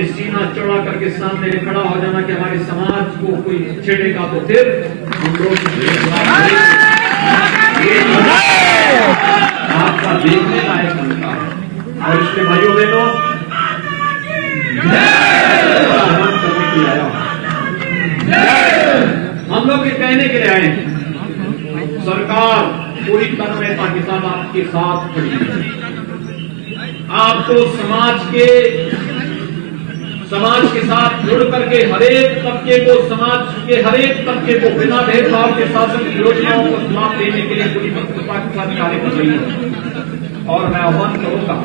सामने सीना चौड़ा करके सामने खड़ा हो जाना कि हमारे समाज को कोई छेड़ेगा तो फिर हम लोग आपका देखने लायक बनता है। और इसके भाइयों बहनों हम लोग ये कहने के लिए आए हैं, सरकार पूरी तन्मयता के साथ आपके साथ खड़ी है। आपको समाज के साथ जुड़ करके हरेक तबके को, समाज के हरेक तबके को बिना भेदभाव के शासन की योजनाओं को लाभ देने के लिए पूरी तत्परता के साथ कार्य कर रही है। और मैं आह्वान करूंगा,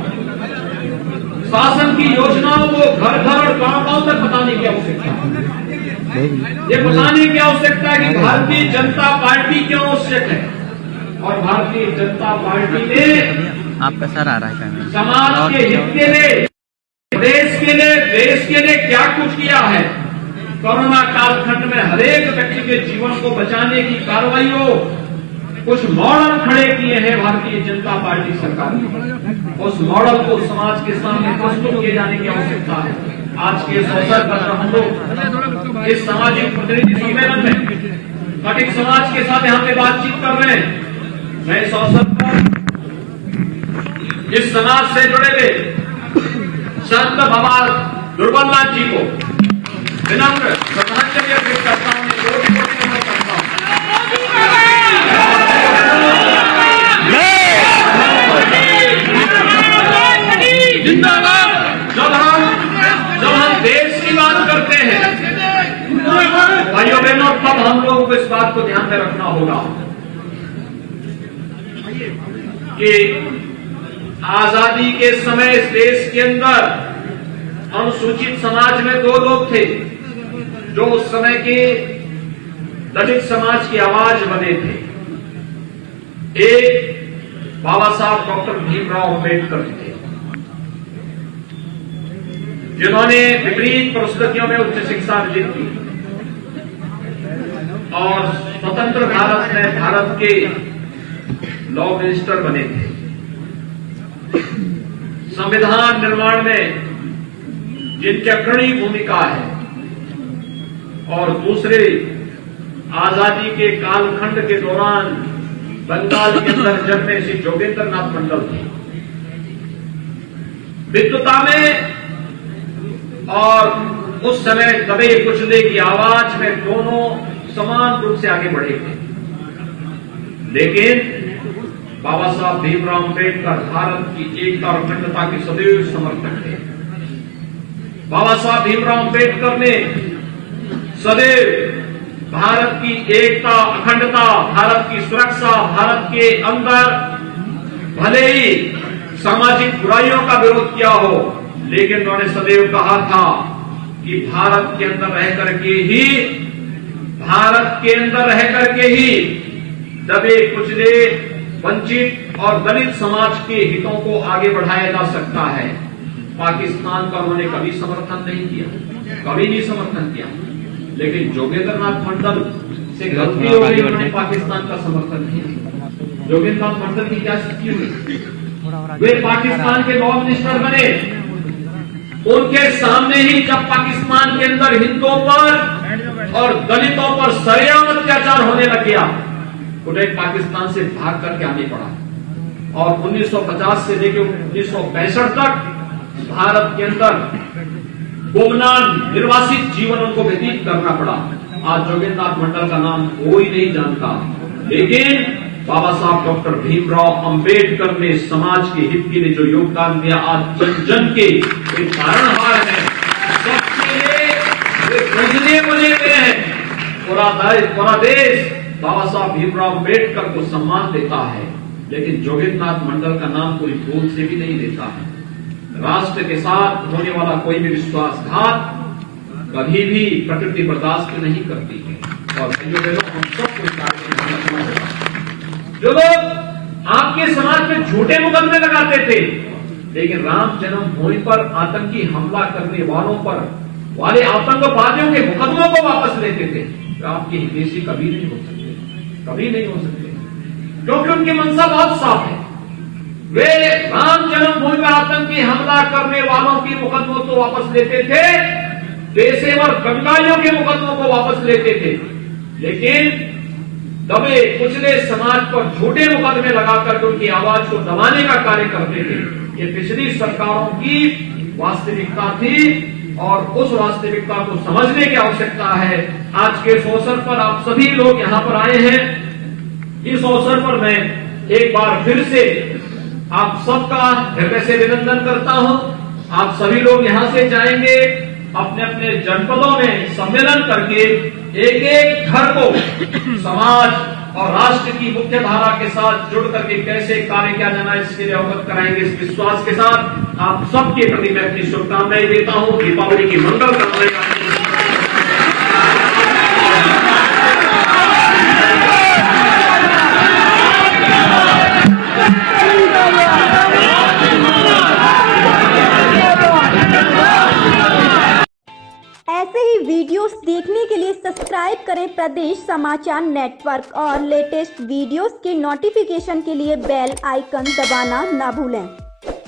शासन की योजनाओं को घर घर और गांव-गांव तक बताने की आवश्यकता है। ये बताने की आवश्यकता है कि भारतीय जनता पार्टी क्यों आवश्यक है और भारतीय जनता पार्टी ने आपका सर आ रहा है समाज के हित के लिए, देश के लिए क्या कुछ किया है। कोरोना कालखंड में हरेक व्यक्ति के जीवन को बचाने की कार्रवाइयों कुछ मॉडल खड़े किए हैं भारतीय जनता पार्टी सरकार ने। उस मॉडल को समाज के सामने प्रस्तुत किए जाने की आवश्यकता है। आज के इस अवसर पर हम लोग इस सामाजिक प्रतिनिधि सम्मेलन में कटिक समाज के साथ यहाँ पे बातचीत कर रहे हैं। मैं इस अवसर पर इस समाज से जुड़े हुए संत बाबा दुर्बलनाथ जी को विनम्र श्रद्धांजलि अर्पित करता हूँ, कोटि कोटि नमन करता हूँ। जब हम देश की बात करते हैं भाइयों बहनों, तब हम लोगों को इस बात को ध्यान में रखना होगा कि आजादी के समय इस देश के अंदर अनुसूचित समाज में दो लोग थे जो उस समय के दलित समाज की आवाज बने थे। एक बाबा साहब डॉक्टर भीमराव अम्बेडकर थे, जिन्होंने विपरीत परिस्थितियों में उच्च शिक्षा अर्जित की और स्वतंत्र भारत में भारत के लॉ मिनिस्टर बने थे। संविधान निर्माण में जिनकी अग्रणी भूमिका है। और दूसरे आजादी के कालखंड के दौरान बंगाल के अंदर जन्मे श्री जोगेंद्र नाथ मंडल थे। विद्वता में और उस समय दबे कुचले की आवाज में दोनों समान रूप से आगे बढ़े थे। लेकिन बाबा साहब भीमराव अम्बेडकर भारत की एकता और अखंडता के सदैव समर्थक थे। बाबा साहब भीमराव अम्बेडकर ने सदैव भारत की एकता, अखंडता, भारत की सुरक्षा, भारत के अंदर भले ही सामाजिक बुराइयों का विरोध किया हो, लेकिन उन्होंने सदैव कहा था कि भारत के अंदर रह करके ही दबे कुचले, वंचित और दलित समाज के हितों को आगे बढ़ाया जा सकता है। पाकिस्तान का उन्होंने कभी समर्थन नहीं किया, कभी नहीं समर्थन किया। लेकिन जोगेंद्र नाथ मंडल से गलती हो गई, उन्होंने पाकिस्तान का समर्थन किया। जोगेंद्र नाथ मंडल की क्या स्थिति हुई? वे पाकिस्तान के लॉ मिनिस्टर बने। उनके सामने ही जब पाकिस्तान के अंदर हिंदुओं पर और दलितों पर सरेआम अत्याचार होने लग गया, उन्हें पाकिस्तान से भाग करके आने पड़ा। और 1950 से लेकर 1965 तक भारत के अंदर गुमनाम निर्वासित जीवन उनको व्यतीत करना पड़ा। आज जोगेंद्र नाथ मंडल का नाम कोई नहीं जानता, लेकिन बाबा साहब डॉक्टर भीमराव अम्बेडकर ने समाज के हित के लिए जो योगदान दिया, आज जन जन के तारणहार है, सबके लिए वे पूजनीय बने हुए हैं। पूरा देश बाबा साहब भीमराव अम्बेडकर को सम्मान देता है, लेकिन जोगेंद्र नाथ मंडल का नाम कोई भूल से भी नहीं लेता है। राष्ट्र के साथ होने वाला कोई भी विश्वासघात कभी भी प्रकृति बर्दाश्त नहीं करती है। और हम सबको जो लोग आपके समाज में झूठे मुकदमे लगाते थे, लेकिन राम जन्मभूमि पर आतंकी हमला करने वाले आतंकवादियों के मुकदमों को वापस लेते थे, तो आपकी हितैषी कभी नहीं हो सकते, कभी नहीं हो सकते, क्योंकि उनकी मंशा बहुत साफ है। वे राम जन्मभूमि पर आतंकी हमला करने वालों की मुकदमों को वापस लेते थे, पेशेवर दंगाइयों के मुकदमों को वापस लेते थे, लेकिन दबे कुचले समाज पर झूठे मुकदमे लगाकर उनकी आवाज को दबाने का कार्य करते थे। ये पिछली सरकारों की वास्तविकता थी और उस वास्तविकता को समझने की आवश्यकता है। आज के इस अवसर पर आप सभी लोग यहां पर आए हैं। इस अवसर पर मैं एक बार फिर से आप सबका हृदय से अभिनंदन करता हूं। आप सभी लोग यहां से जाएंगे, अपने अपने जनपदों में सम्मेलन करके एक एक घर को समाज और राष्ट्र की मुख्य धारा के साथ जुड़ करके कैसे कार्य किया जाना है इसके लिए अवगत कराएंगे। इस विश्वास के साथ आप सबके प्रति मैं अपनी शुभकामनाएं देता हूं। दीपावली की मंगल कामनाएं। ऐसे ही वीडियोस देखने के लिए सब्सक्राइब करें प्रदेश समाचार नेटवर्क और लेटेस्ट वीडियोस के नोटिफिकेशन के लिए बेल आइकन दबाना ना भूलें।